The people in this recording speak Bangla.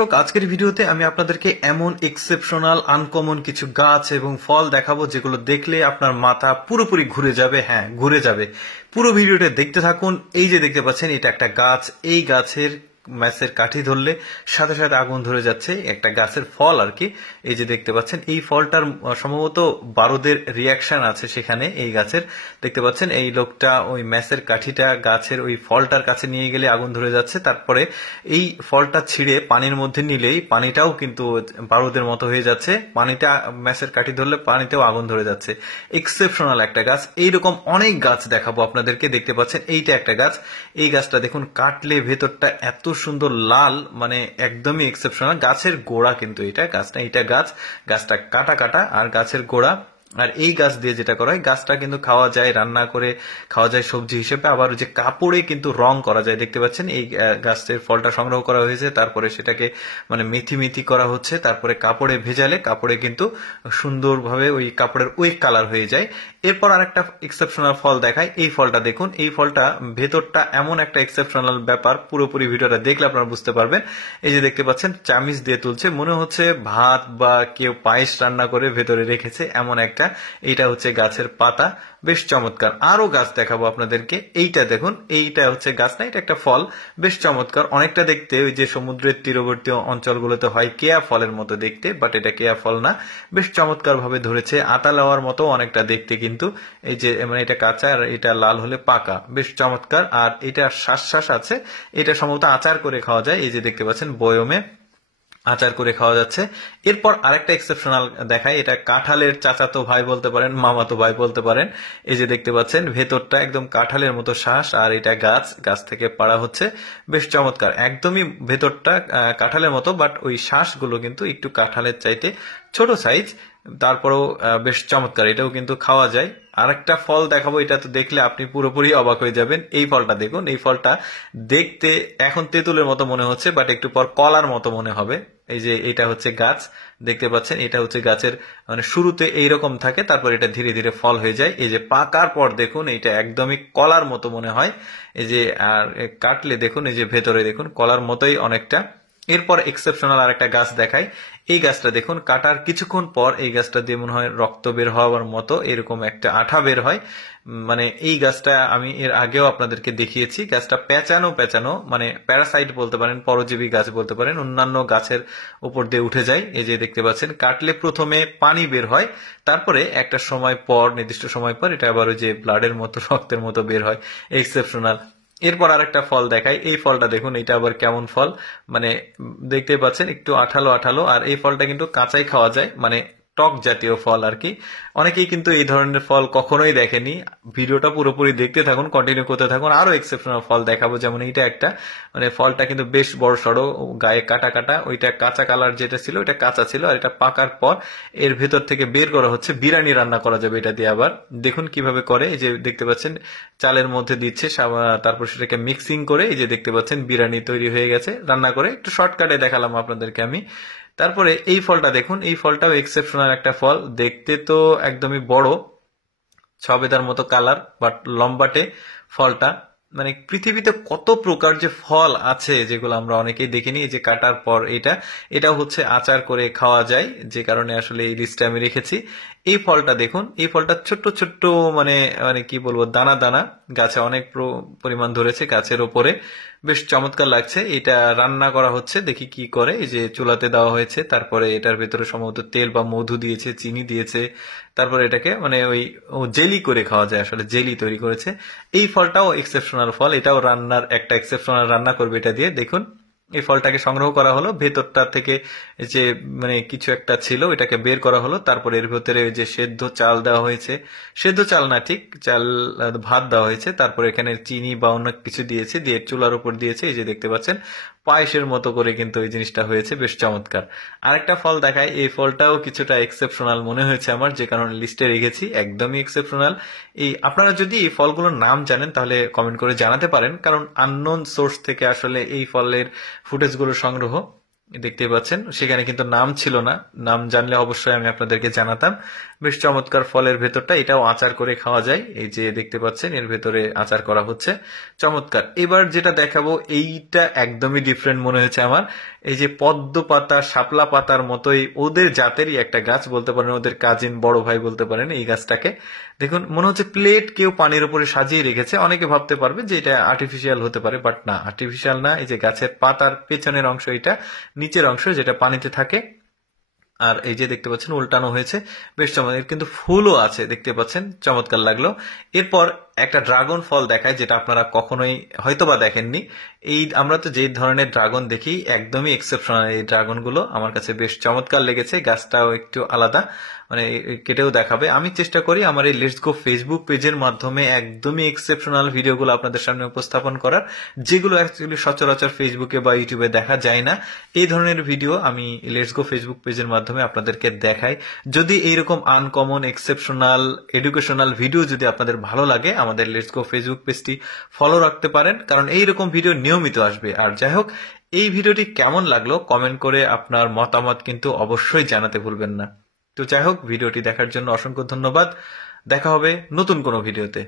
দর্শক, আজকের ভিডিওতে আমি আপনাদেরকে এমন এক্সেপশনাল আনকমন কিছু গাছ এবং ফল দেখাবো যেগুলো দেখলে আপনার মাথা পুরোপুরি ঘুরে যাবে। হ্যাঁ, ঘুরে যাবে। পুরো ভিডিওটা দেখতে থাকুন। এই যে দেখতে পাচ্ছেন, এটা একটা গাছ। এই গাছের ম্যাচের কাঠি ধরলে সাথে সাথে আগুন ধরে যাচ্ছে। একটা গাছের ফল আর কি। এই যে দেখতে পাচ্ছেন, এই ফলটার সম্ভবত বারুদের রিয়াকশন আছে সেখানে। এই গাছের দেখতে পাচ্ছেন, এই লোকটা ওই ম্যাচের কাঠিটা গাছের ওই ফলটার কাছে নিয়ে গেলে আগুন ধরে যাচ্ছে। তারপরে এই ফলটা ছিঁড়ে পানির মধ্যে নিলেই পানিটাও কিন্তু বারুদের মতো হয়ে যাচ্ছে। পানিটা ম্যাচের কাঠি ধরলে পানিতেও আগুন ধরে যাচ্ছে। এক্সেপশনাল একটা গাছ। এইরকম অনেক গাছ দেখাবো আপনাদেরকে। দেখতে পাচ্ছেন, এইটা একটা গাছ। এই গাছটা দেখুন, কাটলে ভেতরটা এত সুন্দর লাল, মানে একদমই এক্সেপশনাল। গাছের গোড়া কিন্তু এটা গাছ না, এটা গাছ। গাছটা কাটা কাটা আর গাছের গোড়া। আর এই গাছ দিয়ে যেটা করা হয়, গাছটা কিন্তু খাওয়া যায়, রান্না করে খাওয়া যায় সবজি হিসেবে। আবার যে কাপড়ে কিন্তু রং করা যায়। দেখতে পাচ্ছেন, এই গাছের ফলটা সংগ্রহ করা হয়েছে, তারপরে সেটাকে মানে মেথি মেথি করা হচ্ছে, তারপরে কাপড়ে ভেজালে কাপড়ে কিন্তু সুন্দরভাবে ওই কাপড়ের ওই কালার হয়ে যায়। এরপর আরেকটা এক্সেপশনাল ফল দেখায়। এই ফলটা দেখুন, এই ফলটা ভেতরটা এমন একটা এক্সেপশনাল ব্যাপার, পুরোপুরি ভিডিওটা দেখলে আপনারা বুঝতে পারবেন। এই যে দেখতে পাচ্ছেন, চামিচ দিয়ে তুলছে, মনে হচ্ছে ভাত বা কেউ পায়েস রান্না করে ভেতরে রেখেছে, এমন একটা। এইটা হচ্ছে গাছের পাতা, বেশ চমৎকার। আরো গাছ দেখাবো আপনাদেরকে। এইটা দেখুন, এইটা হচ্ছে গাছ না, এটা একটা ফল, বেশ চমৎকার। অনেকটা দেখতে ওই যে সমুদ্রের তীরবর্তী অঞ্চলগুলোতে হয় কেয়া ফলের মতো দেখতে, বাট এটা কেয়া ফল না। বেশ চমৎকার ভাবে ধরেছে, আতা লাওয়ার মতো অনেকটা দেখতে কিন্তু। এই যে মানে এটা কাঁচা আর এটা লাল হলে পাকা, বেশ চমৎকার। আর এটা শ্বাস আছে, এটা সম্ভবত আচার করে খাওয়া যায়। এই যে দেখতে পাচ্ছেন, বয়মে আচার করে খাওয়া যাচ্ছে। এরপর আরেকটা এক্সেপশনাল দেখায়। এটা কাঁঠালের চাচাতো ভাই বলতে পারেন, মামাতো ভাই বলতে পারেন। এই যে দেখতে পাচ্ছেন, ভেতরটা একদম কাঁঠালের মতো শ্বাস, আর এটা গাছ থেকে পাড়া হচ্ছে, বেশ চমৎকার। একদমই ভেতরটা কাঁঠালের মতো, বাট ওই শ্বাসগুলো কিন্তু একটু কাঁঠালের চাইতে ছোট সাইজ। তারপরেও বেশ চমৎকার, এটাও কিন্তু খাওয়া যায়। আরেকটা ফল দেখাবো, এটা তো দেখলে আপনি পুরোপুরি অবাক হয়ে যাবেন। এই ফলটা দেখুন, এই ফলটা দেখতে এখন তেঁতুলের মতো মনে হচ্ছে, বাট একটু পর কলার মতো মনে হবে। এই যে এটা হচ্ছে গাছ, দেখতে পাচ্ছেন, এটা হচ্ছে গাছের মানে শুরুতে এইরকম থাকে, তারপর এটা ধীরে ধীরে ফল হয়ে যায়। এই যে পাকার পর দেখুন, এটা একদমই কলার মতো মনে হয়। এই যে আর কাটলে দেখুন, এই যে ভেতরে দেখুন কলার মতোই অনেকটা। এরপর এক্সেপশনাল আর একটা গাছ দেখায়। এই গাছটা দেখুন, কাটার কিছুক্ষণ পর এই গাছটা দিয়ে মনে হয় রক্ত বের হওয়ার মতো এরকম একটা আঠা বের হয়। মানে এই গাছটা আমি এর আগেও আপনাদেরকে দেখিয়েছি। গাছটা পেঁচানো মানে প্যারাসাইট বলতে পারেন, পরজীবী গাছ বলতে পারেন, অন্যান্য গাছের উপর দিয়ে উঠে যায়। এই যে দেখতে পাচ্ছেন, কাটলে প্রথমে পানি বের হয়, তারপরে একটা সময় পর, নির্দিষ্ট সময় পর এটা আবার ওই যে ব্লাডের মতো, রক্তের মতো বের হয়। এক্সেপশনাল। এরপর আরেকটা ফল দেখাই। এই ফলটা দেখুন, এটা আবার কেমন ফল, মানে দেখতে পাচ্ছেন একটু আঠালো আঠালো। আর এই ফলটা কিন্তু কাঁচাই খাওয়া যায়, মানে টক জাতীয় ফল আর কি। অনেকেই কিন্তু এই ধরনের ফল কখনোই দেখেনি। ভিডিওটা পুরোপুরি দেখতে থাকুন, কন্টিনিউ করতে থাকুন। আরো এক্সেপশনাল ফল দেখাবো, যেমন এইটা একটা, মানে ফলটা কিন্তু বেশ বড় সড়ো, গায়ে কাটা কাটা। ওইটা কাঁচা কালার যেটা ছিল, ওইটা কাঁচা ছিল, আর এটা পাকার পর এর ভেতর থেকে বের করা হচ্ছে। বিরিয়ানি রান্না করা যাবে এটা দিয়ে। আবার দেখুন কিভাবে করে। এই যে দেখতে পাচ্ছেন, চালের মধ্যে দিচ্ছে, তারপর সেটাকে মিক্সিং করে এই যে দেখতে পাচ্ছেন বিরিয়ানি তৈরি হয়ে গেছে রান্না করে। একটু শর্টকাটে দেখালাম আপনাদেরকে আমি। তারপরে এই ফলটা দেখুন, এই ফলটাও এক্সেপশনাল একটা ফল। দেখতে তো একদমই বড়, সবেদার মতো কালার, বাট লম্বাটে ফলটা। মানে পৃথিবীতে কত প্রকার যে ফল আছে যেগুলো আমরা অনেকেই দেখিনি। এই যে কাটার পর এটাও হচ্ছে আচার করে খাওয়া যায়, যে কারণে আসলে এই লিস্টে আমি রেখেছি। এই ফলটা দেখুন, এই ফলটা ছোট্ট ছোট্ট, মানে মানে কি বলবো, দানা দানা, গাছে অনেক পরিমাণ ধরেছে গাছের ওপরে, বেশ চমৎকার লাগছে। এটা রান্না করা হচ্ছে, দেখি কি করে। এই যে চুলাতে দেওয়া হয়েছে, তারপরে এটার ভেতরে সম্ভবত তেল বা মধু দিয়েছে, চিনি দিয়েছে, তারপরে এটাকে মানে ওই জেলি করে খাওয়া যায়, আসলে জেলি তৈরি করেছে। এই ফলটাও এক্সেপশনাল ফল, এটাও রান্নার একটা এক্সেপশনাল রান্না করবে এটা দিয়ে। দেখুন, এই ফলটাকে সংগ্রহ করা হলো, ভেতরটা থেকে যে মানে কিছু একটা ছিল এটাকে বের করা হলো, তারপরে এর ভেতরে যে সেদ্ধ চাল দেওয়া হয়েছে, সেদ্ধ চাল না ঠিক চাল, ভাত দেওয়া হয়েছে, তারপরে এখানে চিনি বা অন্য কিছু দিয়েছে, দিয়ে চুলার উপর দিয়েছে। এই যে দেখতে পাচ্ছেন, পায়েসের মতো করে কিন্তু এই জিনিসটা হয়েছে, বেশ চমৎকার। আরেকটা ফল দেখায়। এই ফলটাও কিছুটা এক্সেপশনাল মনে হয়েছে আমার, যে কারণে লিস্টে রেখেছি, একদমই এক্সেপশনাল। এই আপনারা যদি এই ফলগুলোর নাম জানেন তাহলে কমেন্ট করে জানাতে পারেন, কারণ আননোন সোর্স থেকে আসলে এই ফলের ফুটেজগুলো সংগ্রহ। দেখতে পাচ্ছেন, সেখানে কিন্তু নাম ছিল না, নাম জানলে অবশ্যই আমি আপনাদেরকে জানাতাম। বেশ চমৎকার ফলের ভেতরটা, এটাও আচার করে খাওয়া যায়। এই যে দেখতে পাচ্ছেন এর ভেতরে আচার করা হচ্ছে, চমৎকার। এবার যেটা দেখাবো এইটা একদমই ডিফারেন্ট মনে হয়েছে আমার। এই যে পদ্ম পাতা, শাপলা পাতার মতোই ওদের জাতেরই একটা গাছ বলতে পারেন, ওদের কাজিন বড় ভাই বলতে পারেন এই গাছটাকে। দেখুন মনে হচ্ছে প্লেট কেউ পানির উপরে সাজিয়ে রেখেছে। অনেকে ভাবতে পারবে যে এটা আর্টিফিশিয়াল হতে পারে, বাট না, আর্টিফিশিয়াল না। এই যে গাছের পাতার পেছনের অংশ, এটা নিচের অংশ যেটা পানিতে থাকে। আর এই যে দেখতে পাচ্ছেন উল্টানো হয়েছে, বেশ চমৎকার। কিন্তু ফুলও আছে দেখতে পাচ্ছেন, চমৎকার লাগলো। এরপর একটা ড্রাগন ফল দেখায়, যেটা আপনারা কখনোই হয়তোবা দেখেননি। এই আমরা তো যে ধরনের ড্রাগন দেখি একদমই এক্সেপশনাল এই ড্রাগন গুলো, আমার কাছে বেশ চমৎকার লেগেছে। গাছটাও একটু আলাদা, মানে কেটেও দেখাবে। আমি চেষ্টা করি আমার এই লেটস গো ফেসবুক পেজের মাধ্যমে একদমই এক্সেপশনাল ভিডিওগুলো আপনাদের সামনে উপস্থাপন করার, যেগুলো অ্যাকচুয়ালি সচরাচর ফেসবুকে বা ইউটিউবে দেখা যায় না। এই ধরনের ভিডিও আমি লেটস গো ফেসবুক পেজের মাধ্যমে আপনাদেরকে দেখাই। যদি এইরকম আনকমন, এক্সেপশনাল, এডুকেশনাল ভিডিও যদি আপনাদের ভালো লাগে, আমাদের লেটস গো ফেসবুক পেজটি ফলো রাখতে পারেন, কারণ এইরকম ভিডিও নিয়মিত আসবে। আর যাই হোক, এই ভিডিওটি কেমন লাগলো কমেন্ট করে আপনার মতামত কিন্তু অবশ্যই জানাতে ভুলবেন না। তো যাই হোক, ভিডিওটি দেখার জন্য অসংখ্য ধন্যবাদ। দেখা হবে নতুন কোনো ভিডিওতে।